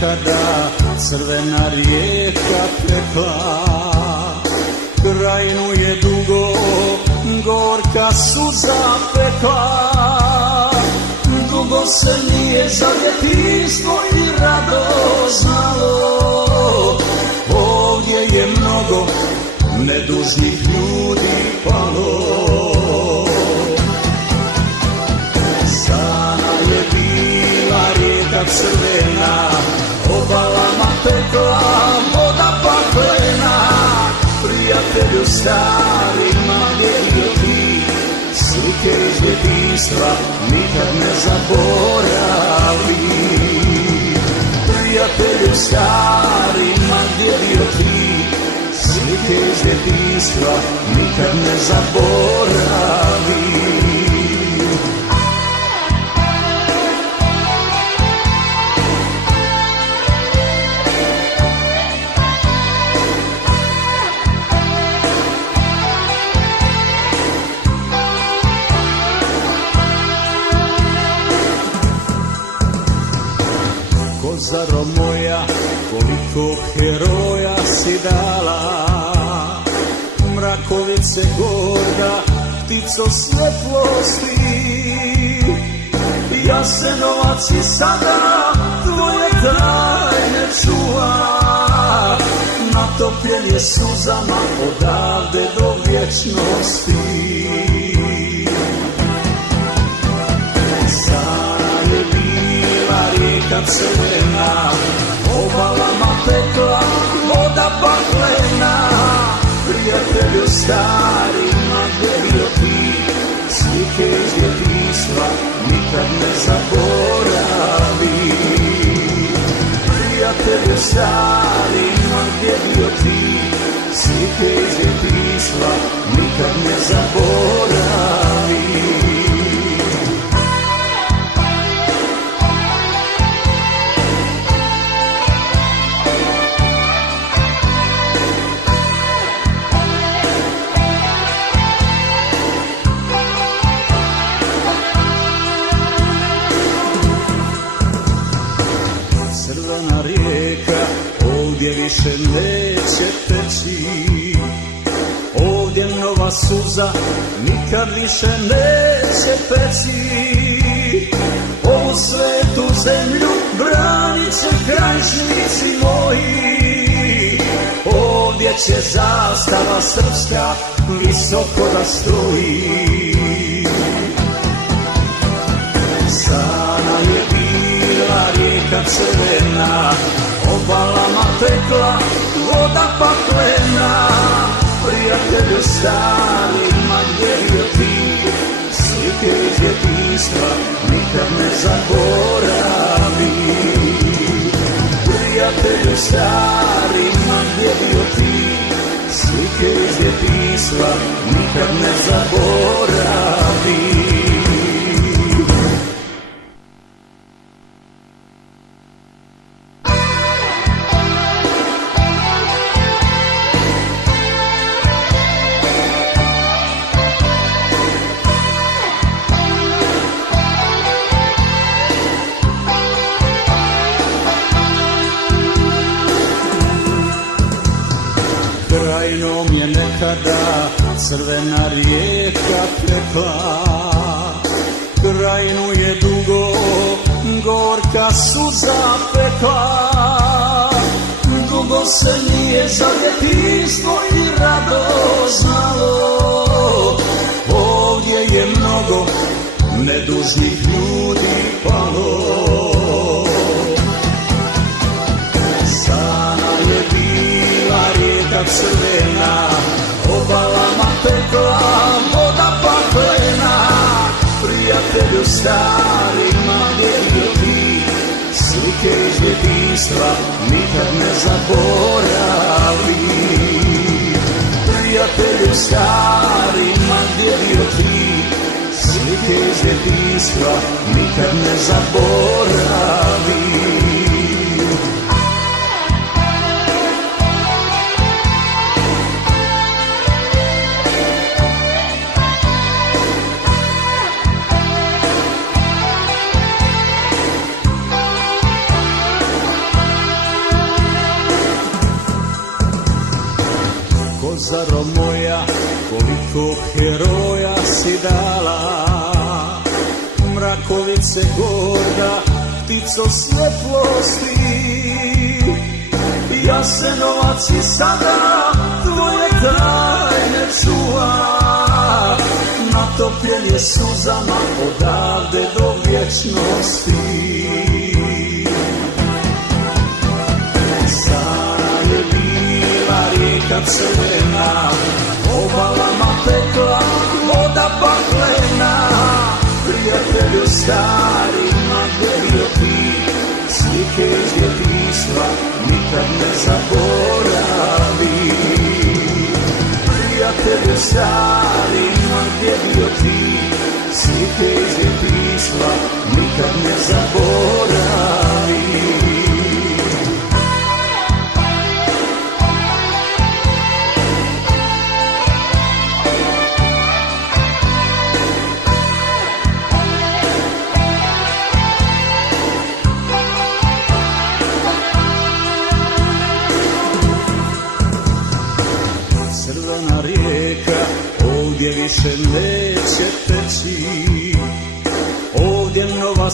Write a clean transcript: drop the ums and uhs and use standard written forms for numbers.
nekada crvena rijeka tekla, krajinu je dugo gorka suza pekla. Dugo se nije za djetinjstvo i radost znalo, ovdje je mnogo nedužnih ljudi palo. Sana je bila rijeka crvena, obalama tekla voda paklena. Prijatelju starima dijelio ti slike iz djetinjstva, nikad ne zaboravi. Prijatelju starima dijelio ti slike iz djetinjstva, nikad ne zaboravi. Kozaro moja, koliko heroja si dala, mrakovice gorda, ptico svjetlosti. Jasenovac i sada tvoje tajne čuva, natopljen je suzama odavde do vječnosti. Rijeka crvena, obalama tekla voda paklena. Prijatelju starima dijelio ti slike iz djetinjstva, nikad ne zaboravi. Prijatelju starima dijelio ti slike iz djetinjstva, nikad ne zaboravi. Crvena rijeka ovdje više neće teći, ovdje nova suza nikad više neće peći. Ovu svetu zemlju branit će krajišnici moji, ovdje će zastava srpska visoko da stoji. Sana je bila rijeka crvena, obalama tekla voda paklena. Prijatelju starima dijelio ti slike iz djetinjstva, nikad ne zaboravi. Prijatelju starima dijelio ti slike iz djetinjstva, nikad ne zaboravi. Krajinom je nekada crvena rijeka tekla, krajinu je dugo gorka suza pekla. Dugo se nije za djetinjstvo i radost znalo, ovdje je mnogo nedužnih ljudi palo. Sana je bila rijeka crvena, obalama tekla voda paklena. Prijatelju starima dijelio ti slike iz djetinjstva, nikad ne zaboravi. Prijatelju starima dijelio ti slike iz djetinjstva, nikad ne zaboravi. Ozaro moja, koliko heroja si dala. Mrakovice gorda, ptico svetlosti, Jasenovac i sada tvoje tajne čuva. Natopljen je suzama odavde do vječnosti. Sad je bila rijeka crvena, obalama pekla voda paklena. Prijatelju starima gdje bio ti, slike iz djetinjstva nikad ne zaboravi. Prijatelju starima gdje bio ti, slike iz djetinjstva nikad ne zaboravi. Crvena rijeka ovdje više neće teći, ovdje nova